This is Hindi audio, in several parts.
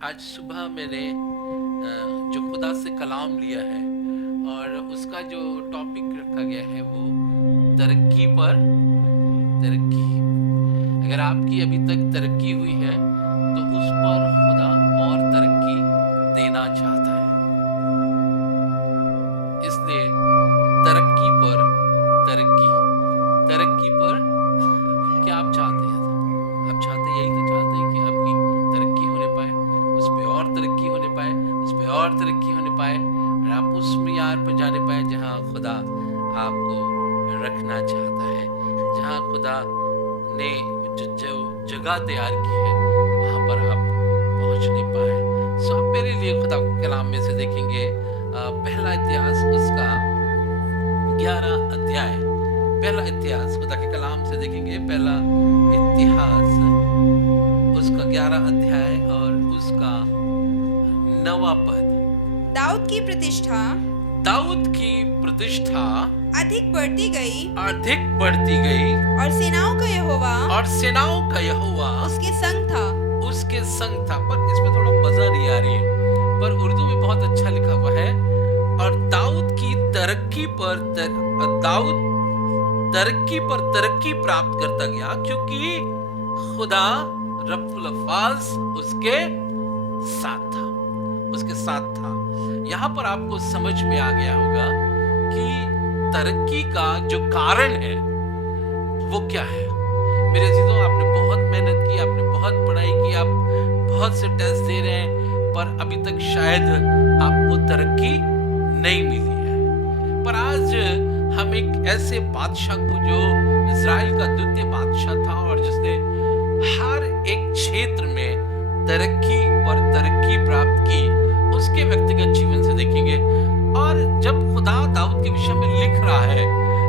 आज सुबह मैंने जो खुदा से कलाम लिया है और उसका जो टॉपिक रखा गया है वो तरक्की पर तरक्की। अगर आपकी अभी तक तरक्की हुई है तो उस पर खुदा और तरक्की देना चाहता है। इसलिए तरक्की पर तरक्की, तरक्की पर क्या आप चाहते हैं? आप चाहते यही तो चाहते हैं कि आपकी तरक्की होने पाए, उस पे और तरक्की होने पाए, उस पे और तरक्की होने पाए और आप उस मियार पर जाने पाए जहाँ खुदा आपको रखना चाहता है, जहाँ खुदा ने जो जगह तैयार की है वहाँ पर आप पहुँचने पाए। सो आप मेरे लिए खुदा के कलाम में से देखेंगे पहला इतिहास उसका 11 अध्याय, पहला इतिहास खुदा के कलाम से देखेंगे पहला इतिहास उसका 11 अध्याय और उसका 9वां पद। दाऊद की प्रतिष्ठा, दाऊद की प्रतिष्ठा अधिक बढ़ती गई, अधिक बढ़ती गई और सेनाओं का यहोवा, और सेनाओं का यहोवा उसके संग था, उसके संग था। पर इसमें थोड़ा मजा नहीं आ रही है, पर उर्दू में बहुत अच्छा लिखा हुआ है। और दाऊद की तरक्की पर दाऊद तरक्की पर तरक्की प्राप्त करता गया क्योंकि खुदा रफुलफाज उसके साथ था, उसके साथ था। यहां पर आपको समझ में आ गया होगा कि तरक्की का जो कारण है वो क्या है। मेरे अजीजों, आपने बहुत मेहनत की, आपने बहुत पढ़ाई की, आप बहुत से टेस्ट दे रहे हैं, पर अभी तक शायद आपको तरक्की नहीं मिली है। पर आज हम एक ऐसे बादशाह को, जो इजराइल का द्वितीय बादशाह था और जिसने हर एक क्षेत्र में तरक्की पर तरक्की प्राप्त की, उसके व्यक्तिगत जीवन से देखेंगे। और जब खुदा दाऊद के विषय में लिख रहा है,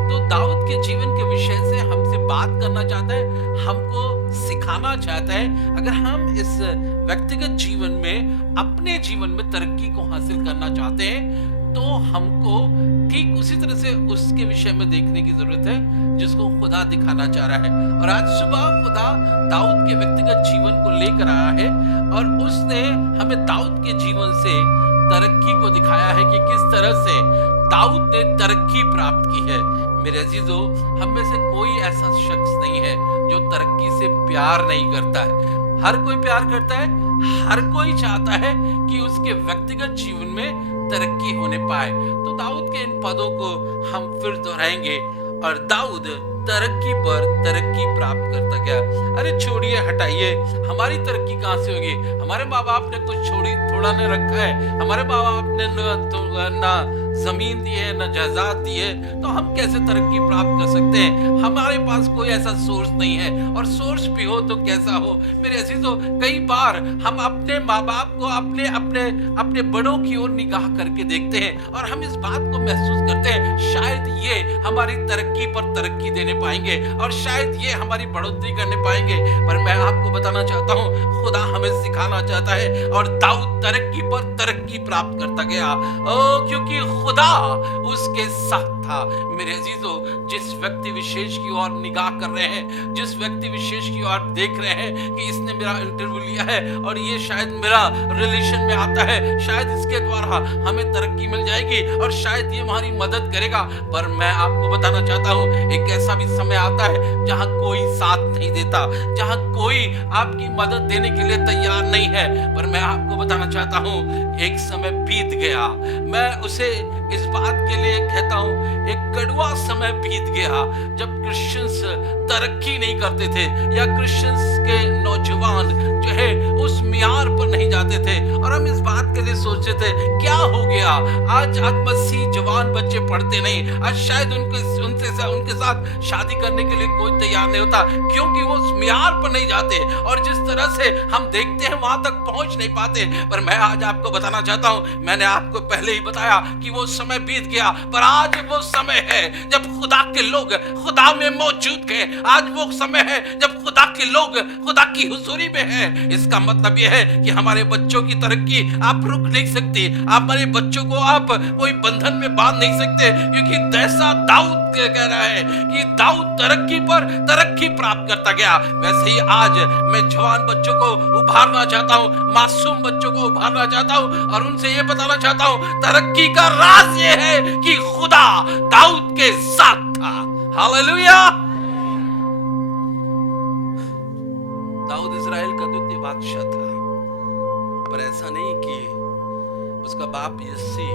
तो दाऊद के जीवन के विषय से हमसे बात करना चाहता है, हमको सिखाना चाहता है। अगर हम इस व्यक्तिगत जीवन में, अपने जीवन में तरक्की को हासिल करना चाहते हैं, तो हमको ठीक उसी तरह से उसके विषय में देखने की जरूरत है जिसको खुदा दिखाना चाह रहा है। और आज सुबह खुदा दाऊद के व्यक्तिगत जीवन को लेकर आया है और उसने हमें दाऊद के जीवन से तरक्की को दिखाया है कि किस तरह से दाऊद ने तरक्की प्राप्त की है। मेरे अजीजों, हम में से कोई ऐसा शख्स नहीं है जो तरक्की से प्यार नहीं करता है। हर कोई प्यार करता है, हर कोई चाहता है कि उसके व्यक्तिगत जीवन में तरक्की होने पाए। तो दाऊद के इन पदों को हम फिर दोहराएंगे। और दाऊद तरक्की पर तरक्की प्राप्त करता गया। अरे छोड़िए, हटाइए, हमारी तरक्की कहाँ से होगी? हमारे माँ बाप ने कुछ थोड़ा ने रखा है, हमारे माँ बाप ने ना जमीन दी है, ना जायदाद दी है, तो हम कैसे तरक्की प्राप्त कर सकते हैं? हमारे पास कोई ऐसा सोर्स नहीं है, और सोर्स भी हो तो कैसा हो। मेरे अजीजों, कई बार हम अपने माँ बाप को अपने अपने अपने बड़ों की ओर निगाह करके देखते हैं और हम इस बात को महसूस करते हैं, शायद ये हमारी तरक्की पर तरक्की देने पाएंगे और शायद ये हमारी बढ़ोतरी करने पाएंगे। पर मैं आपको बताना चाहता हूँ, खुदा हमें सिखाना चाहता है। और दाऊद तरक्की पर तरक्की प्राप्त करता गया, क्योंकि खुदा उसके साथ था। मेरे अजीजों, जिस व्यक्ति विशेष की ओर निगाह कर रहे हैं, जिस व्यक्ति विशेष की ओर देख रहे हैं कि इसने मेरा इंटरव्यू लिया है और ये शायद मेरा रिलेशन में आता है, शायद इसके द्वारा हमें तरक्की मिल जाएगी और शायद ये हमारी मदद करेगा। पर मैं आपको बताना चाहता हूँ, एक ऐसा भी समय आता है जहाँ कोई साथ नहीं देता, जहाँ कोई आपकी मदद देने के लिए तैयार नहीं है। पर मैं आपको बताना चाहता हूँ, एक समय बीत गया, मैं उसे इस बात के लिए कहता हूँ, एक कड़वा समय बीत गया जब क्रिश्चियंस तरक्की नहीं करते थे, या क्रिश्चियंस के नौजवान जो है उस मियार पर नहीं जाते थे। और हम इस बात के लिए सोचते थे, क्या हो गया आज मसीह जवान बच्चे पढ़ते नहीं, आज शायद उनके साथ शादी करने के लिए कोई तैयार नहीं होता, क्योंकि वो उस मियार पर नहीं जाते और जिस तरह से हम देखते हैं वहां तक पहुंच नहीं पाते। पर मैं आज आपको बताना चाहता हूं, मैंने आपको पहले ही बताया कि वो समय बीत गया, पर आज वो समय है जब खुदा के लोग खुदा में मौजूद हैं। आज वो समय है जब खुदा के लोग खुदा की हुजूरी में हैं। इसका मतलब यह है कि हमारे बच्चों की तरक्की आप रुक नहीं सकती, हमारे बच्चों को आप कोई बंधन में बांध नहीं सकते, क्योंकि जैसा दाऊद कह रहा है कि दाऊद तरक्की पर तरक्की प्राप्त करता गया, वैसे ही आज मैं जवान बच्चों को उभारना चाहता हूँ, मासूम बच्चों को उभारना चाहता हूँ और उनसे ये बताना चाहता हूँ, तरक्की का राज ये है कि खुदा दाऊद के साथ था। हालेलुया। दाऊद इजराइल का द्वितीय बादशाह था, पर ऐसा नहीं कि उसका बाप यिशै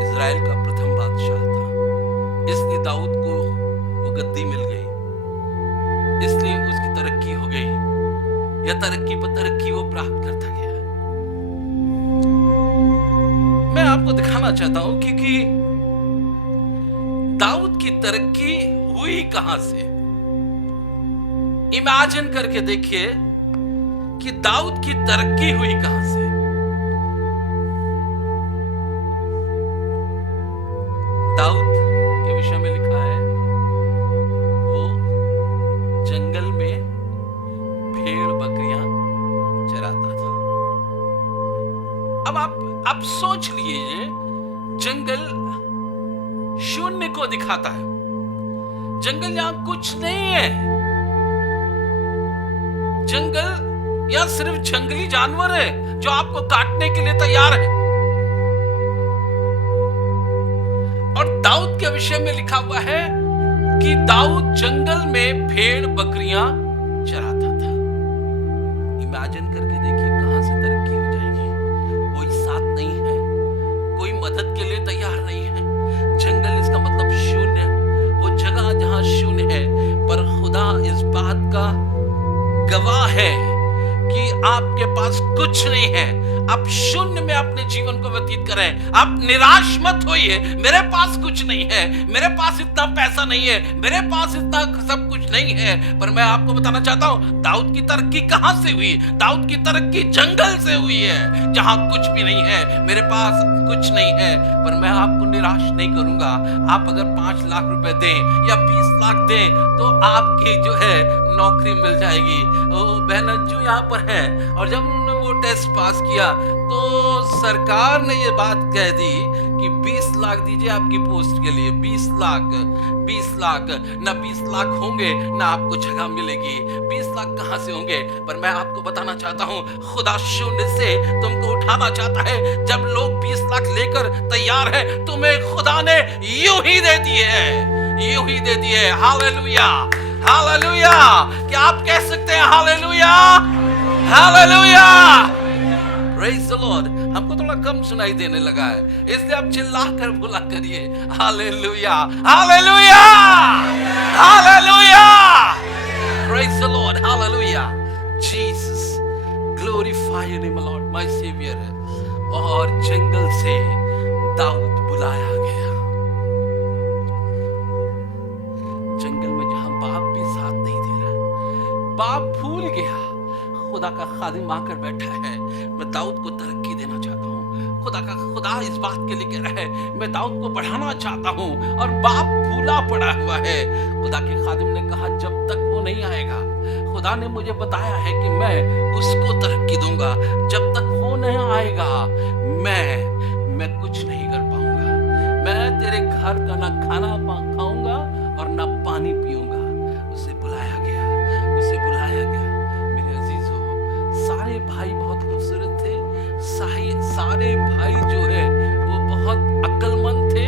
इजराइल का प्रथम बादशाह था, इसलिए दाऊद को वो गद्दी मिल गई, इसलिए उसकी तरक्की हो गई, या तरक्की पर तरक्की वो प्राप्त करता गया। मैं आपको दिखाना चाहता हूं क्योंकि दाऊद की तरक्की हुई कहां से। इमेजिन करके देखिए कि दाऊद की तरक्की हुई कहां से। दाऊद के विषय में लिखा है, वो जंगल में भेड़ बकरियां चराता था। अब आप सोच लीजिए, जंगल शून्य को दिखाता है, जंगल यहां कुछ नहीं है, जंगल यहां सिर्फ जंगली जानवर है जो आपको काटने के लिए तैयार है। और दाऊद के विषय में लिखा हुआ है कि दाऊद जंगल में भेड़ बकरियां चराता था। इमेजिन करके देखिए कहाँ से तरक्की हो जाएगी। कोई साथ नहीं है, कोई मदद के लिए तैयार नहीं है। जंगल इसका मतलब शून्य, वो जगह जहाँ शून्य है। पर खुदा इस बात का गवाह है कि आपके पास कुछ नहीं है। आप शून्य में अपने जीवन को व्यतीत करें। आप निराश मत होइए, मेरे पास कुछ नहीं है, मेरे पास इतना पैसा नहीं है, मेरे पास इतना सब कुछ नहीं है। पर मैं आपको बताना चाहता हूं, दाऊद की तरक्की कहां से हुई? दाऊद की तरक्की जंगल से हुई है, जहां कुछ भी नहीं है, मेरे पास कुछ नहीं है। पर मैं आपको निराश नहीं करूंगा। आप अगर 5 लाख रुपए दें या 20 लाख दें तो आपकी जो है नौकरी मिल जाएगी। बहन अंजू यहाँ पर है, और जब उन्होंने वो टेस्ट पास किया तो सरकार ने ये बात कह दी कि 20 लाख दीजिए आपकी पोस्ट के लिए। 20 लाख ना 20 लाख होंगे ना आपको जगह मिलेगी। 20 लाख कहां से होंगे? पर मैं आपको बताना चाहता हूं, खुदा शून्य से तुमको उठाना चाहता है। जब लोग 20 लाख लेकर तैयार है, तुम्हें खुदा ने यूं ही दे दिए है, यूं ही दे दिए। Hallelujah, hallelujah. क्या आप कह सकते हैं hallelujah, hallelujah? Praise the Lord. हमको थोड़ा कम सुनाई देने लगा है, इसलिए आप चिल्ला कर बोला करिए hallelujah, hallelujah, hallelujah. Praise the Lord, hallelujah. Jesus, glorify your name Lord, my saviour. और जंगल से दाऊद बुलाया गया, जंगल में जहां बाप भी साथ नहीं दे रहा, बाप भूल गया। खुदा का खादिम आकर बैठा है, मैं दाऊद को तरक्की देना चाहता हूँ। खुदा इस बात के लिए कह रहा है, मैं दाऊद को बढ़ाना चाहता हूँ, और बाप भूला पड़ा हुआ है। खुदा के खादिम ने कहा जब तक वो नहीं आएगा, खुदा ने मुझे बताया है कि मैं उसको तरक्की दूंगा। जब तक वो नहीं आएगा मैं कुछ नहीं कर पाऊंगा। मैं तेरे घर का ना खाना खाऊंगा और ना पानी पीऊंगा। उसे बुलाया गया, उसे बुलाया गया। सारे भाई बहुत खूबसूरत थे, सारे भाई जो है वो बहुत अक्लमंद थे।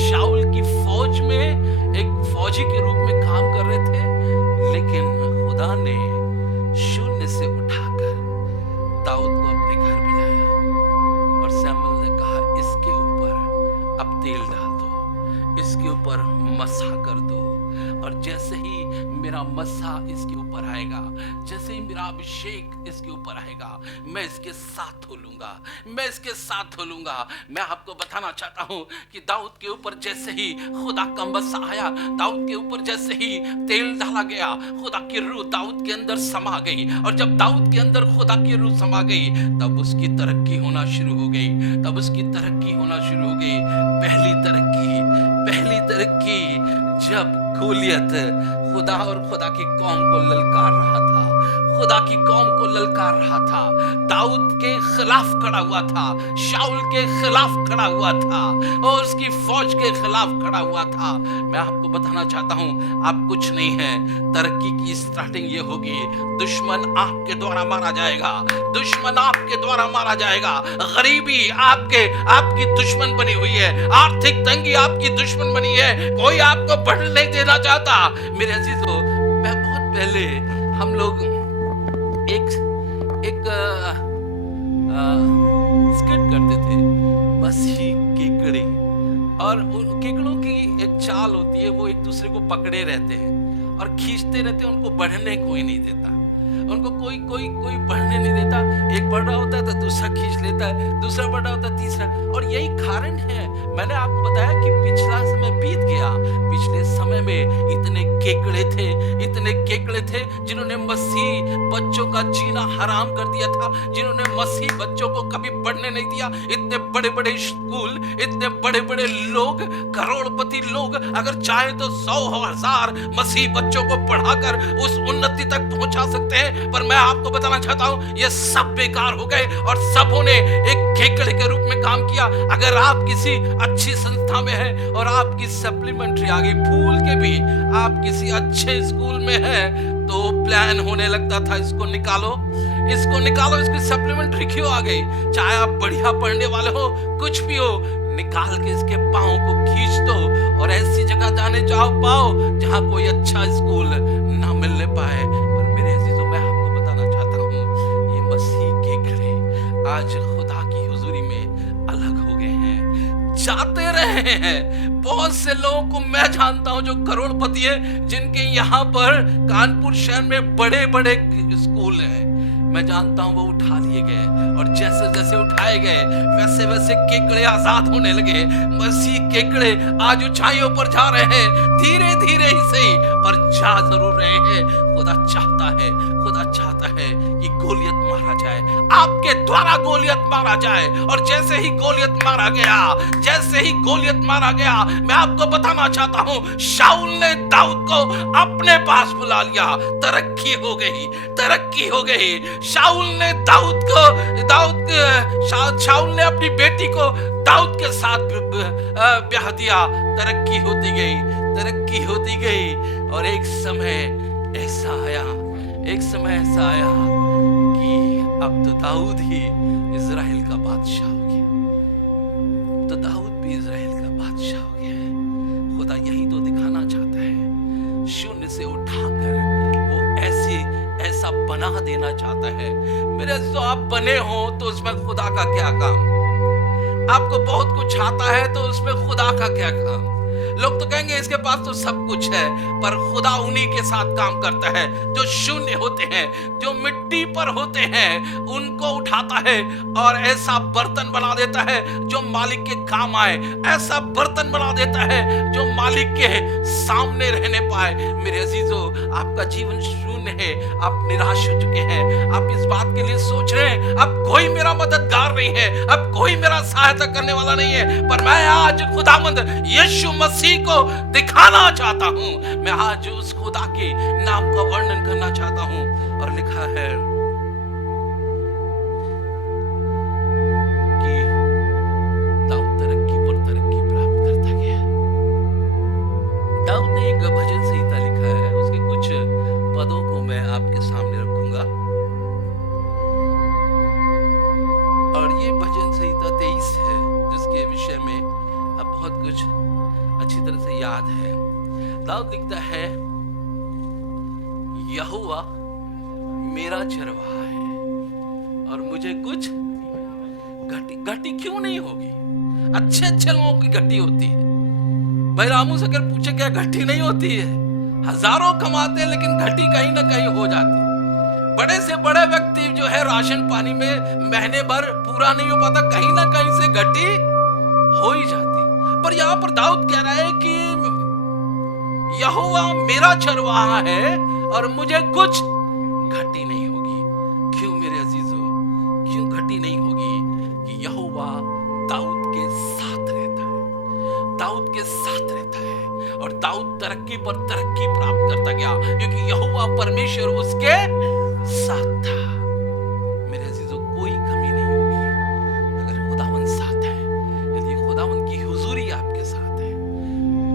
शाऊल की फौज में एक फौजी के रूप में काम कर रहे थे, लेकिन खुदा ने शून्य से उठाकर दाऊद को अपने घर बुलाया। और शमूएल ने कहा इसके ऊपर अब तेल डाल दो, इसके ऊपर मसा कर दो, और जैसे ही मेरा मसा इसके ऊपर आएगा, जैसे ही मेरा अभिषेक इसके ऊपर आएगा, मैं इसके साथ हो लूंगा, मैं इसके साथ हो लूंगा। मैं आपको बताना चाहता हूं कि दाऊद के ऊपर जैसे ही खुदा का मसा आया, दाऊद के ऊपर जैसे ही तेल डाला गया, खुदा की रूह दाऊद के अंदर समा गई। और जब दाऊद के अंदर खुदा की रूह समा गई, तब उसकी तरक्की होना शुरू हो गई, तब उसकी तरक्की होना शुरू हो गई। पहली तरक्की जब गोलियत खुदा और खुदा की कौम को ललकार रहा था, खुदा की कौम को ललकार रहा था, दाऊद के खिलाफ खड़ा हुआ था, शाऊल के खिलाफ खड़ा हुआ था, और उसकी फौज के खिलाफ खड़ा हुआ था। मैं आपको बताना चाहता हूं, आप कुछ नहीं है। तरक्की की स्टार्टिंग ये होगी, दुश्मन आपके द्वारा मारा जाएगा, दुश्मन आपके द्वारा मारा जाएगा। गरीबी आपकी दुश्मन बनी हुई है, आर्थिक तंगी आपकी दुश्मन बनी है, कोई आपको बढ़ने नहीं देना चाहता। मेरे अजीजों, मैं बहुत पहले हम लोग एक स्किट करते थे, मसीही केकड़े, और उन केकड़ों की एक चाल होती है, वो एक दूसरे को पकड़े रहते हैं और खींचते रहते हैं, उनको बढ़ने कोई नहीं देता, उनको कोई बढ़ने नहीं देता। एक बढ़ रहा होता है तो दूसरा खींच लेता है, दूसरा बढ़ रहा होता है तीसरा। और यही कारण है, मैंने आपको बताया कि पिछला समय बीत गया, पिछले समय में इतने केकड़े थे जिन्होंने मसीह बच्चों का जीना हराम कर दिया था, जिन्होंने मसीह बच्चों को कभी बढ़ने नहीं दिया। इतने बड़े बड़े स्कूल, इतने बड़े बड़े लोग, करोड़पति लोग अगर चाहे तो 100,000 मसीह बच्चों को पढ़ाकर उस उन्नति तक पहुंचा सकते हैं। पर मैं आपको बताना चाहता हूं, ये सब बेकार हो गए और सबों ने एक केकड़े के रूप में काम किया। अगर आप किसी अच्छी संस्था में हैं और आपकी सप्लीमेंट्री आ गई, भूल के भी आप किसी अच्छे स्कूल में हैं, तो प्लान होने लगता था इसको निकालो, इसकी सप्लीमेंट्री क्यों आ गई? चाहे आप बढ़िया पढ़ने वाले हो, कुछ भी हो, निकाल के इसके पाँव को खींच दो और ऐसी जगह जाने पाओ जहां कोई अच्छा स्कूल ना मिलने पाए। और मेरे अजीजों, मैं आपको बताना चाहता हूँ, आज खुदा की हुजूरी में अलग हो गए हैं, जाते रहे हैं। बहुत से लोगों को मैं जानता हूं जो करोड़पति है, जिनके यहाँ पर कानपुर शहर में बड़े बड़े स्कूल हैं। मैं जानता हूं वो उठा लिए गए, और जैसे जैसे उठाए गए वैसे वैसे केकड़े आजाद होने लगे। मसीह केकड़े आज ऊंचाइयों पर जा रहे हैं, धीरे धीरे ही सही, पर जा जरूर रहे हैं। खुदा चाहता है कि गोलियत मारा जाए, आपके द्वारा गोलियत मारा जाए। और जैसे ही गोलियत मारा गया, मैं आपको बताना चाहता हूं, शाऊल ने दाऊद को अपने पास बुला लिया। तरक्की हो गई। शाऊल ने अपनी बेटी को दाऊद के साथ ब्याह दिया। तरक्की होती गई। और एक समय ऐसा आया कि अब तो दाऊद ही इज़राइल का बादशाह हो गया। खुदा यही तो दिखाना चाहता है। शून्य से उठाकर वो ऐसा बना देना चाहता है। मेरे जो आप बने हो तो उसमें खुदा का क्या काम? आपको बहुत कुछ आता है तो उसमें खुदा का क्या काम? लोग तो कहेंगे इसके पास तो सब कुछ है, पर खुदा उन्हीं के साथ काम करता है जो शून्य होते हैं, जो मिट्टी पर होते हैं। उनको उठाता है और ऐसा बर्तन बना देता है जो मालिक के काम आए, ऐसा बर्तन बना देता है जो मालिक के सामने रहने पाए। मेरे अजीजों, आपका जीवन शून्य है, आप निराश हो चुके हैं, आप इस बात के लिए सोच रहे हैं अब कोई मेरा मददगार नहीं है, अब कोई मेरा सहायता करने वाला नहीं है। पर मैं आज खुदावंद यीशु मसीह को दिखाना चाहता हूं। मैं आज उस खुदा के नाम का वर्णन करना चाहता हूं। और लिखा है कि दाऊद तरक्की पर तरक्की प्राप्त करता गया। दाऊद ने एक भजन संहिता लिखा है, उसके कुछ पदों को मैं आपके सामने रखूंगा। और ये भजन संहिता 23 है, जिसके विषय में अब बहुत कुछ अच्छी तरह से याद है। दाऊद लिखता है, यहोवा मेरा चरवाहा है और मुझे कुछ घटी क्यों नहीं होगी? अच्छे लोगों की घटी होती है। भाई रामू से अगर पूछे क्या घटी नहीं होती है? हजारों कमाते हैं लेकिन घटी कहीं ना कहीं हो जाती है। बड़े से बड़े व्यक्ति जो है राशन पानी में महीने भर पूरा नहीं हो पाता, कहीं ना कहीं से घटी हो ही जाती। पर यहां पर दाऊद कह रहा है कि यहोवा मेरा चरवाहा है और मुझे कुछ घटी नहीं होगी। क्यों मेरे अजीजों, क्यों घटी नहीं होगी? कि यहोवा दाऊद के साथ रहता है और दाऊद तरक्की पर तरक्की प्राप्त करता गया, क्योंकि यहोवा परमेश्वर उसके साथ था। मेरे अजीजों, कोई कमी नहीं होगी अगर खुदावंद साथ है, यदि खुदावंद की हुजूरी आपके साथ है।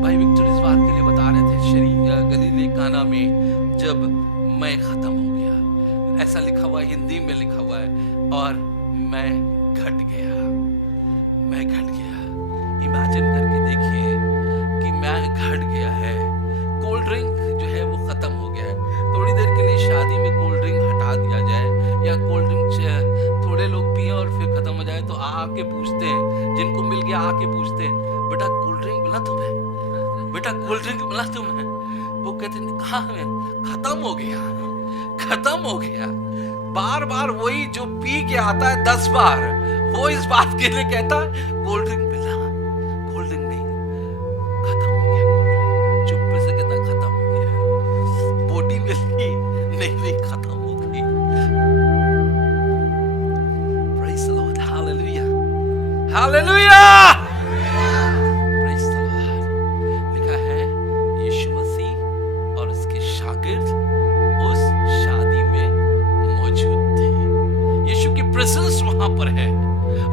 भाई विक्टर इस बात के लिए बता रहे थे गलीले काना में जब मैं खत्म हो गया, ऐसा लिखा हुआ है, हिंदी में लिखा हुआ है, और मैं घट गया। इमेजिन करके देखिए कि मैं घट गया है। कोल्ड ड्रिंक जो है वो खत्म हो गया है। थोड़ी देर के लिए शादी में कोल्ड ड्रिंक हटा दिया जाए, या कोल्ड ड्रिंक थोड़े लोग पिए और फिर खत्म हो जाए, तो आके पूछते हैं, जिनको मिल गया आके पूछते हैं, बेटा कोल्ड ड्रिंक मिला तुम्हें? बेटा कोल्ड ड्रिंक मिला तुम्हें? वो कहते हैं कहाँ है? खत्म हो गया। बार बार वही जो पी के आता है 10 बार, वो इस बात के लिए कहता है कोल्ड ड्रिंक मिला, कोल्ड ड्रिंक नहीं, खत्म हो गया। चुप्पे से कहता खत्म हो गया। बॉडी मिली नहीं, खत्म हो गई। Praise the Lord, hallelujah. Praise the Lord. लिखा है यीशु मसीह और उसके शागिर्द उस शादी में मौजूद थे। यीशु की प्रेजेंस वहां पर है।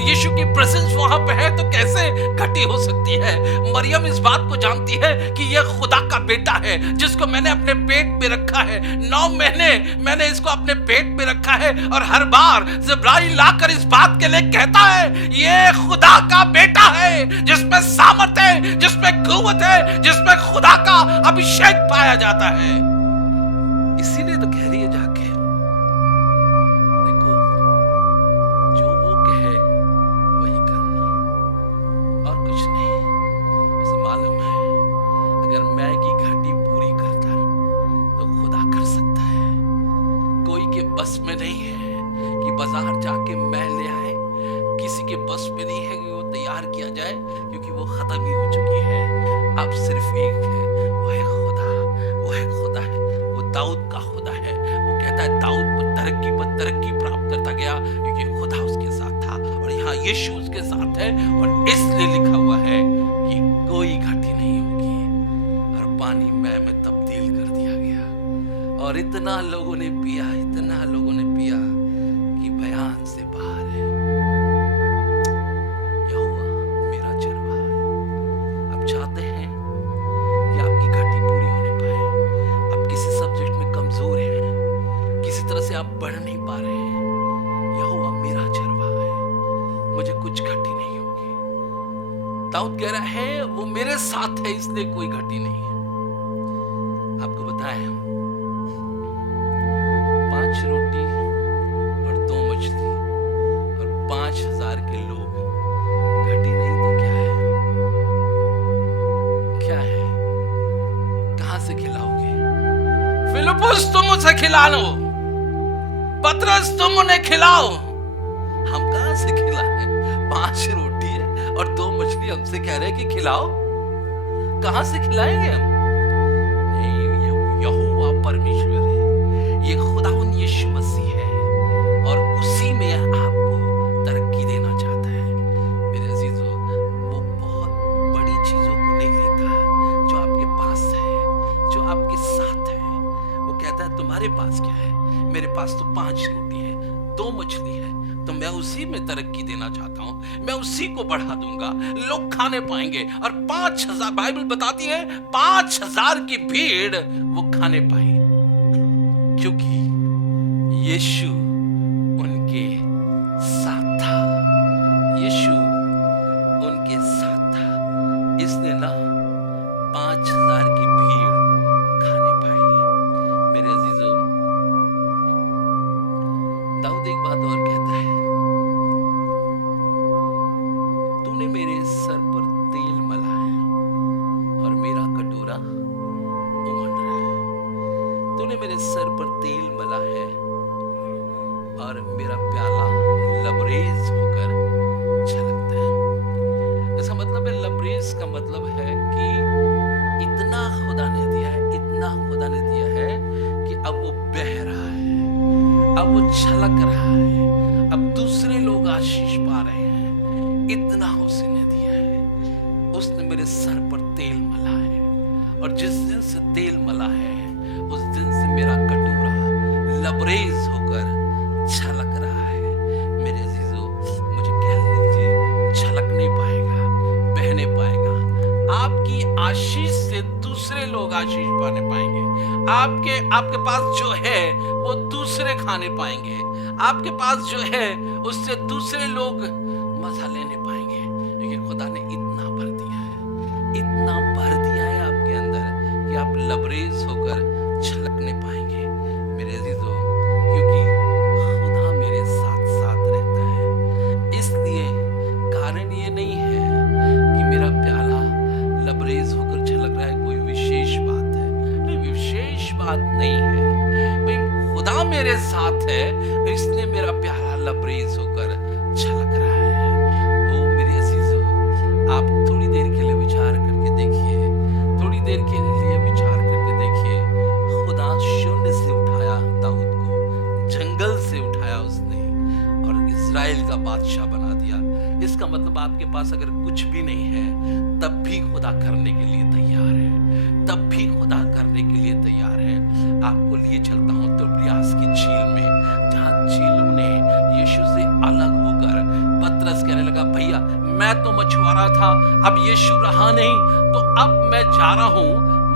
यीशु की प्रेजेंस वहां पे है तो कैसे घटी हो सकती है? मरियम इस बात को जानती है कि यह खुदा का बेटा है, जिसको मैंने अपने पेट में रखा है। 9 महीने मैंने इसको अपने पेट में रखा है, और हर बार जिब्राइल लाकर इस बात के लिए कहता है ये खुदा का बेटा है, जिसमें सामर्थ है, जिसमें कुव्वत है, जिसमें खुदा का अभिषेक पाया जाता है। इसीलिए तो कह रही है जाके देखो, जो वो बाजार जाके मैं ले आए, किसी के बस में नहीं है कि वो तैयार किया जाए, क्योंकि वो खत्म ही हो चुकी है। अब सिर्फ एक है, वो है खुदा, वो है खुदा है, वो दाऊद का खुदा है। वो कहता है दाऊद पर तरक्की प्राप्त करता गया, क्योंकि खुदा उसके साथ था, और यहाँ यीशु उसके साथ है, और इसलिए लिखा हुआ है कि कोई घटी नहीं होगी, और पानी मैं में तब्दील कर दिया गया। और इतना लोगों ने पिया, इतना लोगों ने पिया कि बयान से बाहर है। यहोवा मेरा चरवाहा है। आप चाहते हैं कि आपकी घटी पूरी होने पाए, आप किसी सब्जेक्ट में कमजोर हैं, किसी तरह से आप बढ़ नहीं पा रहे हैं, यहोवा मेरा चरवाहा है, मुझे कुछ घटी नहीं होगी। दाऊद कह रहा है वो मेरे साथ है, इसलिए कोई घटी नहीं है। आपको बताया 5 रोटी और 2 मछली और 5,000 के लोग, घटी नहीं तो क्या है? क्या है? कहां से खिलाओगे? फिलिप्पुस तुम उसे खिला लो, पतरस तुम उन्हें खिलाओ, हम कहां से खिलाएं? 5 रोटी है और 2 मछली, हमसे कह रहे हैं कि खिलाओ, कहां से खिलाएंगे हम? यहोवा परमेश्वर है, ये खुदावन यीशु मसीह है, और उसी में आपको तरक्की देना चाहता है। मेरे अजीजों, वो बहुत बड़ी चीजों को नहीं लेता जो आपके पास है, जो आपके साथ है। वो कहता है तुम्हारे पास क्या है? मेरे पास तो 5 रोटी है, 2 मछली है, तो मैं उसी में तरक्की देना चाहता हूं, मैं उसी को बढ़ा दूंगा, लोग खाने पाएंगे। और 5,000, बाइबल बताती है 5,000 की भीड़ वो खाने पाई, क्योंकि यीशु उनके साथ था, यीशु उनके साथ था, इसलिए ना 5,000 की भीड़ खाने पाई। मेरे अजीजों, दाऊद एक बात और कहता है, तूने मेरे सर पर तेल मला है और मेरा कटोरा उमड़ रहा है। तूने मेरे सर पर तेल मला है और मेरा प्याला लबरेज होकर छलकता है। इसका मतलब है, लबरेज का मतलब है कि इतना खुदा ने दिया है, इतना खुदा ने दिया है कि अब वो बह रहा है, अब वो छलक रहा है, अब दूसरे लोग आशीष पा रहे हैं, इतना उसने दिया है। उसने मेरे सर पर तेल मला है, और जिस दिन से तेल मला है उस दिन से मेरा कटोरा लबरेज होकर छलक रहा है। मेरे अजीजों, मुझे कह लीजिए, छलक नहीं पाएगा, बह नहीं पाएगा। आपकी आशीष से दूसरे लोग आशीष पाने पाएंगे, आपके पास जो है वो दूसरे खाने पाएंगे, आपके पास जो है उससे दूसरे लोग मजा लेने पाएंगे, क्योंकि खुदा ने इतना भर दिया है, इतना भर दिया है आपके अंदर कि आप लबरेज होकर छलकने पाएंगे। मेरे अजीजों, क्योंकि खुदा मेरे साथ साथ रहता है, इसलिए कारण ये नहीं है कि मेरा प्याला लबरेज होकर छलक रहा है, कोई विशेष बात है, नहीं, विशेष बात नहीं है भाई, खुदा मेरे साथ है, इसलिए मेरा प्याला लबरेज होकर छलक रहा है। आप थोड़ी देर के लिए विचार करके देखिए, थोड़ी देर के लिए विचार करके देखिए, खुदा शून्य से उठाया दाऊद को, जंगल से उठाया उसने, और इज़राइल का बादशाह बना दिया। इसका मतलब आपके पास अगर कुछ भी नहीं है, तब भी खुदा करने के लिए तैयार है, तब भी खुदा करने के लिए तैयार है। आपको लिए चलता हूँ तिब्रियास की झील में, जहाँ झीलों ने यीशु से अलग होकर, पतरस कहने लगा, भैया मैं तो मछुआरा था, अब यीशु रहा नहीं, तो अब मैं जा रहा हूँ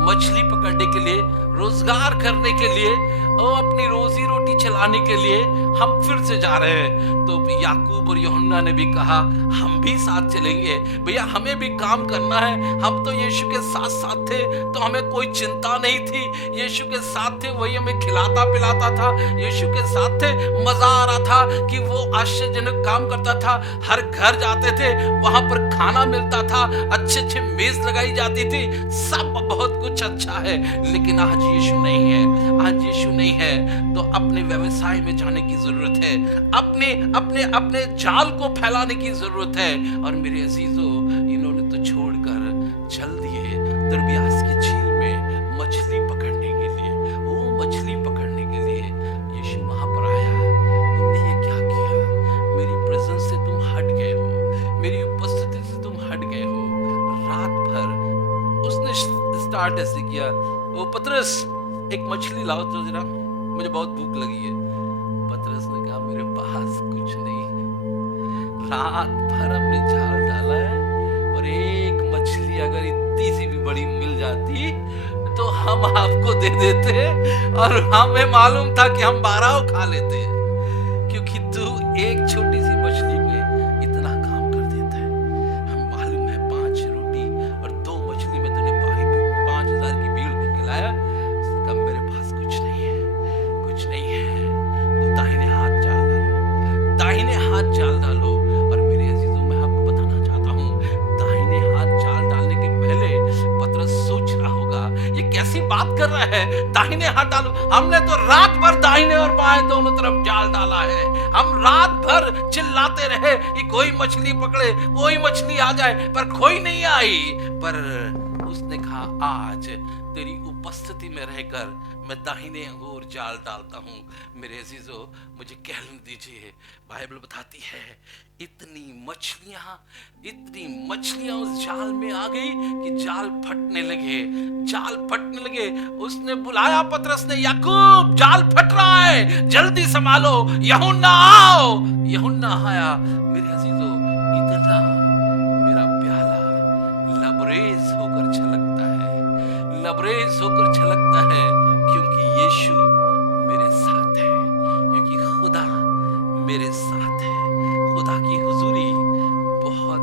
मछली पकड़ने के लिए, रोजगार करने के लिए, और अपनी रोजी रोटी चलाने के लिए हम फिर से जा रहे हैं। तो याकूब और यूहन्ना ने भी कहा, हम भी साथ चलेंगे भैया, हमें भी काम करना है, हम तो यीशु के साथ साथ थे, तो हमें कोई चिंता नहीं थी, यीशु के साथ थे, वही हमें खिलाता पिलाता था, यीशु के साथ थे, मजा आ रहा था कि वो आश्चर्यजनक काम करता था, हर घर जाते थे, वहां पर खाना मिलता था, अच्छे अच्छे मेज लगाई जाती थी, सब बहुत कुछ अच्छा है। लेकिन आज यीशु नहीं है, आज यीशु नहीं नहीं है तो अपने व्यवसाय में जाने की जरूरत है, अपने अपने अपने जाल को फैलाने की जरूरत है। और मेरे अजीजों, इन्होंने तो छोड़कर चल दिए तिबिरियास की झील में मछली पकड़ने के लिए। वो मछली पकड़ने के लिए यीशु वहां पर आया। तुमने ये क्या किया? मेरी प्रेजेंस से तुम हट गए हो, मेरी उपस्थिति से तुम हट गए हो। रात भर उसने स्टार्ट ऐसे किया, ओ पतरस एक मछली लाओ तो जरा, मुझे बहुत भूख लगी है। पतरस ने कहा मेरे पास कुछ नहीं है। रात भर हमने जाल डाला है, और एक मछली अगर इतनी सी भी बड़ी मिल जाती तो हम आपको दे देते, और हमें मालूम था कि हम 12 खा लेते, क्योंकि तू एक छोटी सी मछली में इतना काम कर देता है। हमें मालूम है 5 रोटी और 2 मछली में तूने 5,000 की भीड़ को खिलाया। उसने कहा मेरे पास कुछ नहीं है, कुछ नहीं है। तो दाहिने हाथ जाल डालो, दाहिने हाथ जाल डालो। और मेरे अजीजों, मैं आपको बताना चाहता हूँ, दाहिने हाथ जाल डालने के पहले पतरस सोच रहा होगा ये कैसी बात कर रहा है, दाहिने हाथ डालो। हमने तो रात भर दाहिने और बाएं दोनों तरफ जाल डाला है। हम रात भर चिल्लाते रहे कि कोई मछली पकड़े, कोई मछली आ जाए, पर कोई नहीं आई। पर उसने कहा आज तेरी उपस्थिति में रहकर मैं दाहिने ओर जाल डालता हूँ। मेरे अजीजों, मुझे कहने दीजिए, बाइबल बताती है इतनी मछलियां उस जाल में आ गई कि जाल फटने लगे। उसने बुलाया पतरस ने, याकूब जाल फट रहा है, जल्दी संभालो, यूहन्ना आओ। यूहन्ना आया। मेरे अजीजों, इतना मेरा प्याला लबरेज होकर छलकता है, क्योंकि यीशु मेरे साथ है, क्योंकि खुदा मेरे साथ है। खुदा की हुजूरी बहुत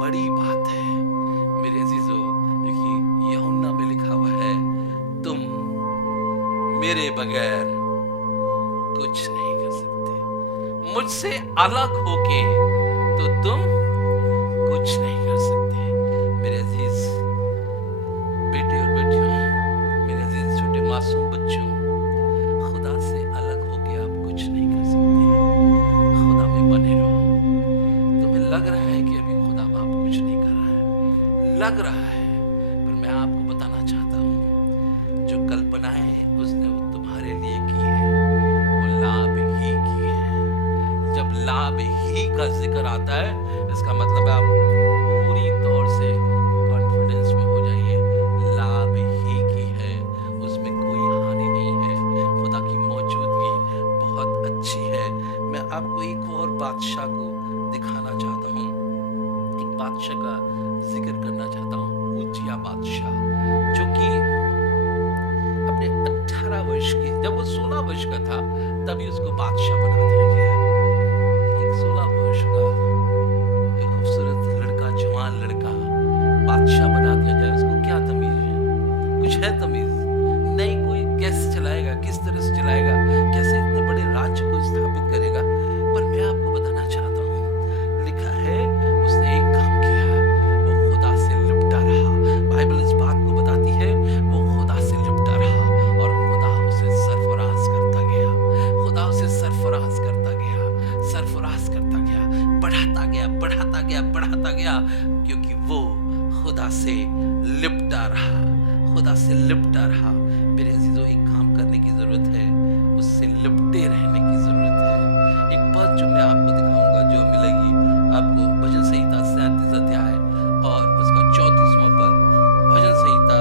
बड़ी बात है मेरे अजीजों। क्योंकि यूहन्ना में लिखा हुआ है, तुम मेरे बगैर कुछ नहीं कर सकते, मुझसे अलग होके तो तुम कुछ नहीं कर सकते। मेरे अजीज बेटे और बेटियों, मेरे अजीज छोटे मासूम बच्चों, खुदा से अलग होके आप कुछ नहीं कर सकते। खुदा में बने रहो। तुम्हें लग रहा है कि अभी खुदा आप कुछ नहीं कर रहा है, लग रहा है, पर मैं आपको बताना चाहता हूँ, जो कल्पनाएं उसने तुम्हारे लिए की है वो लाभ ही की है। जब लाभ ही का जिक्र आता है, इसका मतलब है आप पूरी तौर से कॉन्फिडेंस में हो जाइए, लाभ ही की है, उसमें कोई हानि नहीं है। खुदा की मौजूदगी बहुत अच्छी है। मैं आपको एक और बादशाह को दिखाना चाहता हूँ, एक बादशाह का जिक्र करना चाहता हूँ, उज्जिया बादशाह, जो कि अपने 18 वर्ष की, जब वो 16 वर्ष का था तभी उसको बादशाह बना दिया गया। एक 16 वर्ष का एक खूबसूरत लड़का, जवान लड़का बादशाह बना दिया जाए, उसको क्या तमीज है? कुछ है तमीज? नहीं। कोई कैसे चलाएगा, किस तरह से चलाएगा, कैसे इतने बड़े राज्य को स्थापित करेगा? पर मैं आपको बताना चाहता हूँ, लिखा है उसने एक काम किया, वो खुदा से लिपटा रहा। बाइबल इस बात को बताती है, वो खुदा से लिपटा रहा और खुदा उसे सरफराज करता गया, खुदा उसे सरफराज करता गया, बढ़ाता गया, क्योंकि वो खुदा से लिपटा रहा। मेरे अजीजों, एक काम करने की जरूरत है, उससे लिपटे रहने की जरूरत है। एक बात जो मैं आपको दिखाऊंगा, जो मिलेगी आपको भजन संहिता 37 अध्याय और उसका 34वां पद। भजन संहिता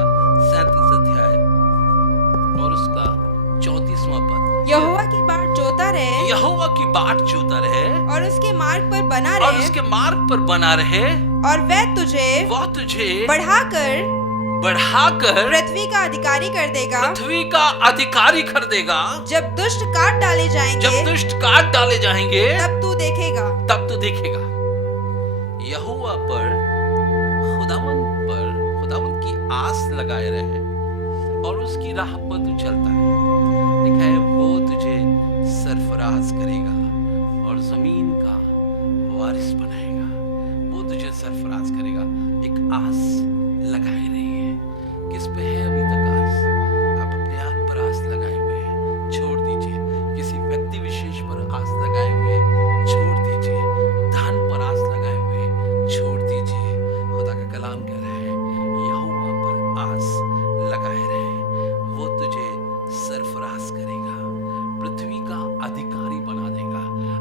37 अध्याय और उसका 34वां पद। यहोवा की बाट जोता रहे, यहोवा की बाट जोता रहे और उसके मार्ग पर बना रहे, और वह तुझे बढ़ाकर पृथ्वी का अधिकारी कर देगा। जब दुष्ट काट डाले जाएंगे, तब तू देखेगा। यहोवा पर, खुदावंद की आस लगाए रहे और उसकी राह पर तू चलता है। लिखा है वो तुझे सरफराज करेगा और जमीन का वारिस बनाएगा। वो तुझे सरफराज करेगा। एक आस लगाए रही है। किस पे है अभी तक आस? आप अपने आप पर आस लगाए हुए हैं।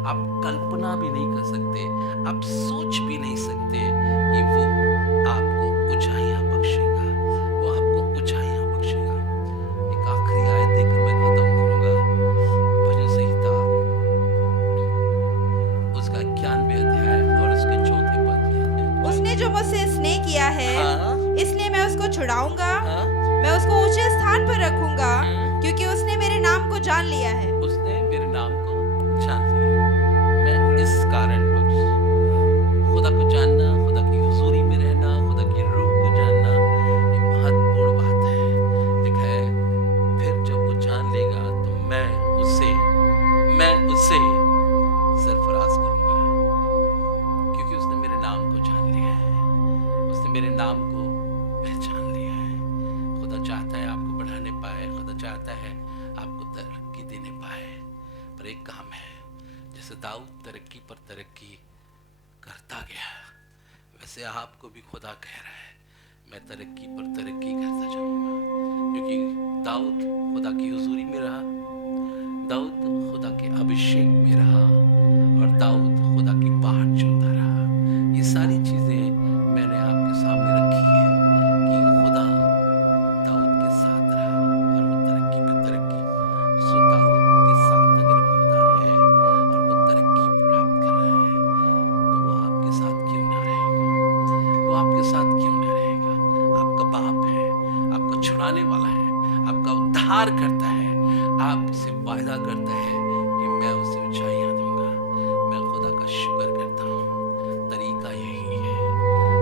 आप कल्पना भी नहीं कर सकते, आप सोच भी नहीं सकते कि वो आपको ऊंचाइयां बख्शेगा, वो आपको ऊंचाइयां बख्शेगा। एक आखिरी आयत देकर मैं खत्म करूंगा। भजन संहिता उसका 91 अध्याय और उसके 4 पद में। उसने जो मुझसे स्नेह किया है, हाँ। इसलिए मैं उसको छुड़ाऊंगा, हाँ? मैं उसको ऊंचे स्थान पर रखूंगा, हम्म। क्योंकि उसने मेरे नाम को जान लिया है। उसने मेरे नाम को जान लिया। मैं इस कारण खुदा को जानना, खुदा की हुजूरी में रहना, खुदा की रूह को जानना एक महत्वपूर्ण बात है। लिखा है, फिर जब वो जान लेगा तो मैं उसे सरफराज करूंगा, क्योंकि उसने मेरे नाम को जान लिया है, उसने मेरे नाम को पहचान लिया है। खुदा चाहता है आपको बढ़ाने पाए, खुदा चाहता है आपको तरक्की देने पाए, पर एक काम है, जैसे दाऊद तरक्की पर तरक्की करता गया, वैसे आपको भी खुदा कह रहा है मैं तरक्की पर तरक्की करता जाऊंगा। क्योंकि दाऊद खुदा की हुजूरी में रहा, दाऊद खुदा के अभिषेक में रहा, और दाऊद खुदा की बाट चलता रहा। ये सारी चीजें मैंने आपके सामने रखी है कि खुदा दाऊद के साथ रहा और वो तरक्की पे तरक्की। सो दाऊद के साथ अगर खुदा है और वो तरक्की प्राप्त कर रहा है, तो वो आपके साथ क्यों ना रहेगा? वो आपके साथ क्यों ना रहेगा? आपका बाप है, आपको छुड़ाने वाला है, आपका उद्धार करता है, आपसे वायदा करता है कि मैं उसे ऊंचाइयां दूंगा। मैं खुदा का शुक्र करता हूँ। तरीका यही है।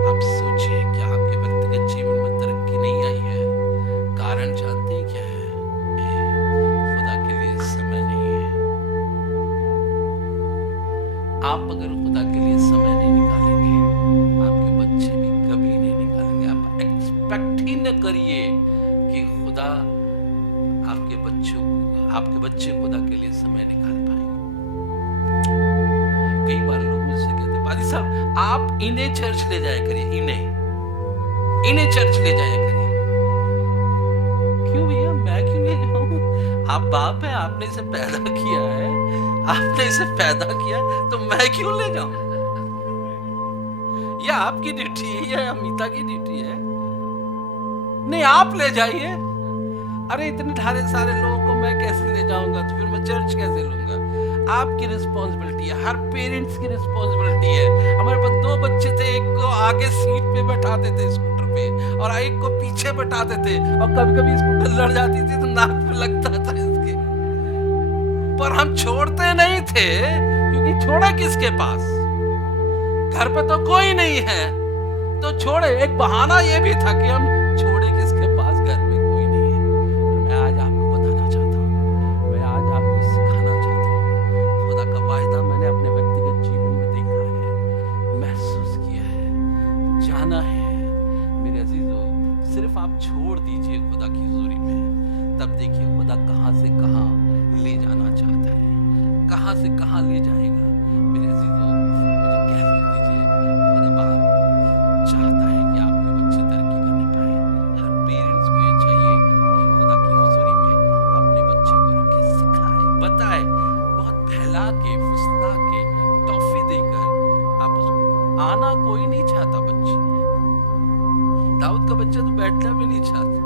आप सोचिए, क्या आपके व्यक्तिगत जीवन में तरक्की नहीं आई है? कारण जानते हैं क्या है? खुदा के लिए समय नहीं है। आप अगर खुदा के लिए समय नहीं निकालेंगे, आपके बच्चे भी कभी नहीं निकालेंगे। आप एक्सपेक्ट ही न करिए कि खुदा आपके बच्चे खुदा के लिए समय निकाल पाएंगे। कई बार लोग मुझसे कहते हैं, पादी साहब आप इन्हें चर्च ले जाया करिए, इन्हें चर्च ले जाया करिए। क्यों भैया, मैं क्यों ले जाऊं? आप बाप है, आपने इसे पैदा किया है, आपने इसे पैदा किया, तो मैं क्यों ले जाऊं? यह आपकी ड्यूटी है या अमिता की ड्यूटी है? नहीं, आप ले जाइए। अरे इतने ढारे सारे लोगों को मैं कैसे ले जाऊंगा? तो फिर मैं चर्च कैसे लूंगा? आपकी रिस्पॉन्सिबिलिटी है, हर पेरेंट्स की रिस्पॉन्सिबिलिटी है। हमारे पास 2 बच्चे थे, एक को आगे सीट पे बैठाते थे स्कूटर पे, और एक को पीछे बैठाते थे, और कभी कभी स्कूटर लड़ जाती थी तो नाक पे लगता था इसके, पर हम छोड़ते नहीं थे, क्योंकि छोड़ा किसके पास? घर पे तो कोई नहीं है, तो छोड़े। एक बहाना ये भी था कि हम छोड़े किसके पास, घर में कोई नहीं है। मैं आज आपको बताना चाहता हूँ, मैं आज आपको सिखाना चाहता हूँ, खुदा का वायदा मैंने अपने व्यक्तिगत जीवन में देखा है, महसूस किया है, जाना है। मेरे अजीजों, सिर्फ आप छोड़ दीजिए खुदा की हुजूरी में, तब देखिए खुदा कहाँ से कहाँ ले जाना चाहता है, कहाँ से कहाँ ले जाएगा। मेरे अजीजों, मुझे कह दीजिए, खुदा बाप चाहता है कि आपके बच्चे तरक्की करने पाए। हर पेरेंट्स को ये चाहिए कि खुदा की हुजूरी में अपने बच्चे को रुके सिखाए, बताए, बहुत फैला के, फुसला के, टॉफी देकर आप उसको। आना कोई नहीं चाहता बच्चे, दाऊद का बच्चा तो बैठना भी नहीं चाहता।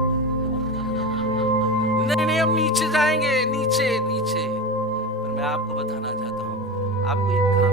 नहीं, हम नीचे जाएंगे, नीचे। पर मैं आपको बताना चाहता हूँ, आपको एक काम